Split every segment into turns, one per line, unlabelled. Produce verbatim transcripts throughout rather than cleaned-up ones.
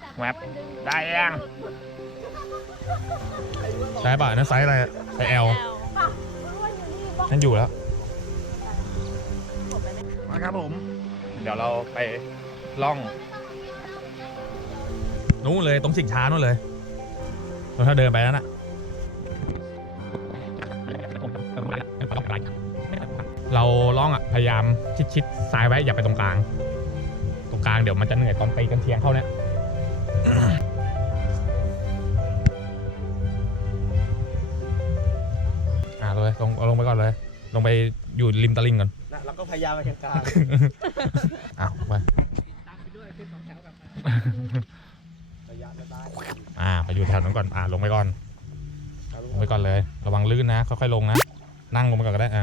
แวบได้ยัง
ไซส์บ่านั่นไซส์อะไรไซส์ L นั่นอยู่แล้ว
มาครับผม เดี๋ยวเราไปล่อง
นู้นเลยตรงสิงช้านู่นเลยเราถ้าเดินไปแล้วน่ะเราล่องอ่ะพยายามชิดๆซ้ายไว้อย่าไปตรงกลางตรงกลางเดี๋ยวมันจะเหนื่อยตอนตีกันเทียงเข้าเนี่ยอ่าเลยลงลงไปก่อนเลยลงไปอยู่ริมตลิ่งก่อน
นะเราก็พยายามไปกลาง
อ้าวไปอ่าไปอยู่แถวนั้นก่อนอ่าลงไปก่อนลงไปก่อนเลยระวังลื่นนะค่อยๆลงนะนั่งลงไปก่อนก็ได้อ่า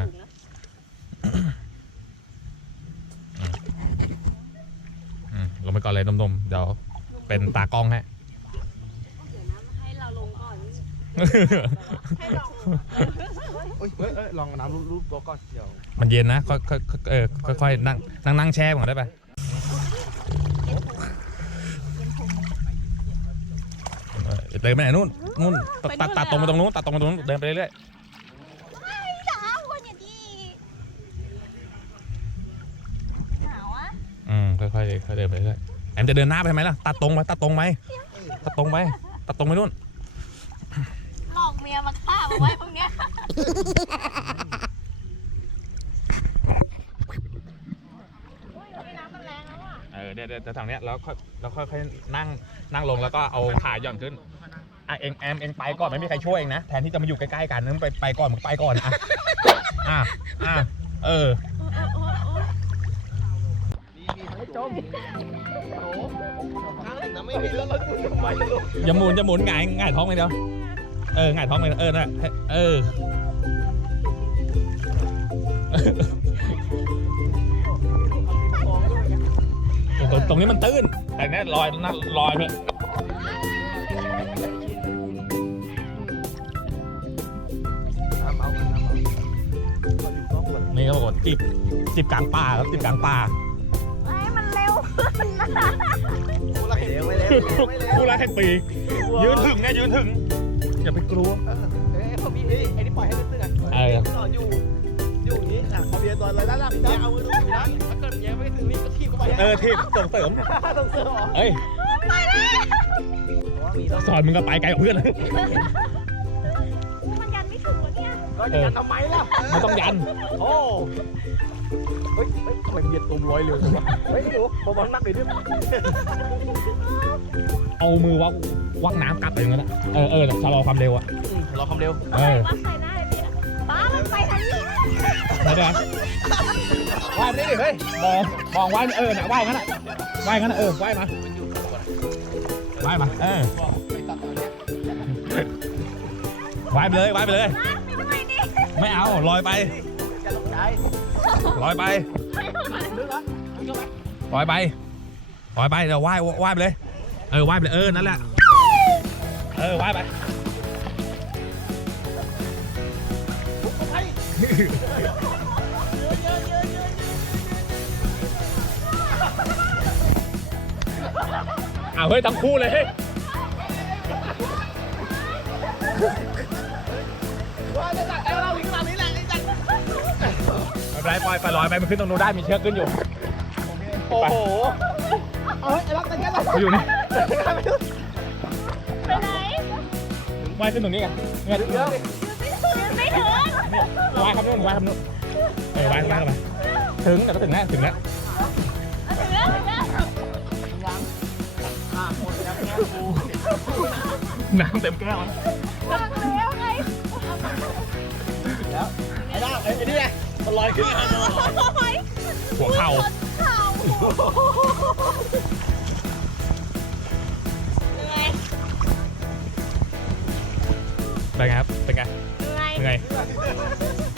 ลงไปก่อนเลยนมๆเดี๋ยวเป็นตากล้องให้
ให้เราลงก่อนให้ลอง
เอ้ยเอ้ยลองน้ำรูปตัวก่อนเดี๋ยว
มันเย็นนะค่อยๆเออค่อยๆนั่งนั่งนั่งแช่ก่อนได้ปะเดินไปไหนนู่นนู่นตัดตัดตรงไปตรงนู้นตัดตรงไปตรงนู้นเดินไปเรื่อย
ๆไม่จ๋าคนอย่างนี้หนาวอ่ะ
อืมค่อยๆค่อยเดินไปเรื่อยแอมจะเดินหน้าไปทำไมล่ะตัดตรงไปตัดตรงไปตัดตรงไปตัดตรงไปนู่น
หลอกเมียมาฆ่ามาไว้ตรงเนี้ย
เออเดี๋ยวเดี๋ยวทางเนี้ยแล้วค่อยแล้วค่อยๆนั่งนั่งลงแล้วก็เอาขาหย่อนขึ้นอ่ะเองแอมเองไปก่อนไม่มีใครช่วยเองนะแทนที่จะมาอยู่ใกล้ๆกันนึงไปไปก่อนมึงไปก่อนอ่ะอ่ะอ่ะเออ
จมโอ้ข้างหนึ่งนะไม่มีแล้วเราจะไปลูก
อย่าหมุนอย่าหมุนหงายหงายท้องไปเดียวเออหงายท้องไปเออนั่นเออตรงตรงนี้มันตื้นแต่เนี้ยลอยนั่นลอยไปนี่เขาบอกจิบจิบกลางป่าครับจิบกลางป่า
ไอ้มันเร็วขึ้นนะ
กูรักเร็วไม่เร็ว
กูรักแห่งปียืนถึงไงยืนถึงอย่าไปกลัว
เอ้ยพอพี่นี่ไอ้นี่ปล่อยให้ลึกๆอ่ะเอออยู่อยู่อย่างนี้อ่ะเอาเบียร์ตัวเลยด้านล่างพี่เอามือตรงนี้นะถ้าเกิดแย่ไม่ถึงนี่ก็ทีบเข้าไป
เออทีบส่งเสริม
ส่งเสริม
เฮ้ย
ไปแล้ว
สอนมึงก็ไปไกลกับเพื่อนเลย
มันยันไม่ถึงวะเนี่ย
ก็จะยันทำไมล่ะ
ไม่ต้องยัน
โอ้เฮ้ยเฮ้ยทำไมเบียร์ตุ่มร้อยเร็วจังวะเฮ้ยดูบอลนักเลยด้วย
เอามือวักวักน้ำกลับไปอย่างนั้นเออเออชะลอความเร็วอ่ะ
รอความเร็ว
เออ
วัดใส่หน้าเลยพี่ป้ามันไปทางนี้
ไปด้วยว่ายไปดิเฮ้ยมองมองว่ายเออน่ะว่ายงั้นอ่ะว่ายงั้นเออว่ายมาว่ายมาเออว่ายไปเลยว่ายไปเลยไม่เอาลอยไปลอยไปลอยไปลอยไปเดี๋ยวว่ายว่ายไปเลยเออว่ายไปเลยเออนั่นแหละเออว่ายไปอ้าวเฮ้ยทั้งคู่เลยเฮ้ย
ว่าจะตัดไอ้เราถึงตอนนี้แหละไอ้จัน
ไม่เป็นไรปล่อยไปลอยไปมันขึ้นตรงนู้นได้มีเชือกขึ้นอยู่
โอ้โหเอ้ยไอ้รักแต่แค่เรา
อยู่นี่
ไปไหน
ว่ายขึ้นตรงนี้ไงเนี่ย
เยอะ
ไม่ถึง
ว่ายคำนู้นว่ายคำนู้นเออว่ายว่ายเข้าไปถึงแต่ก็ถึงแล้วถึงแล้ว
ถึงแล้วถึงแล้ว
ยังอ่ะหมดแล้วแก้วกู
น้ำเต็มแก้ว
แล้วไง
แล้วไอ้ด้าไอ้นี่ไงมันลอยขึ้น
หัวเข่าเป็นไงครับเป็นไงเหนื่อย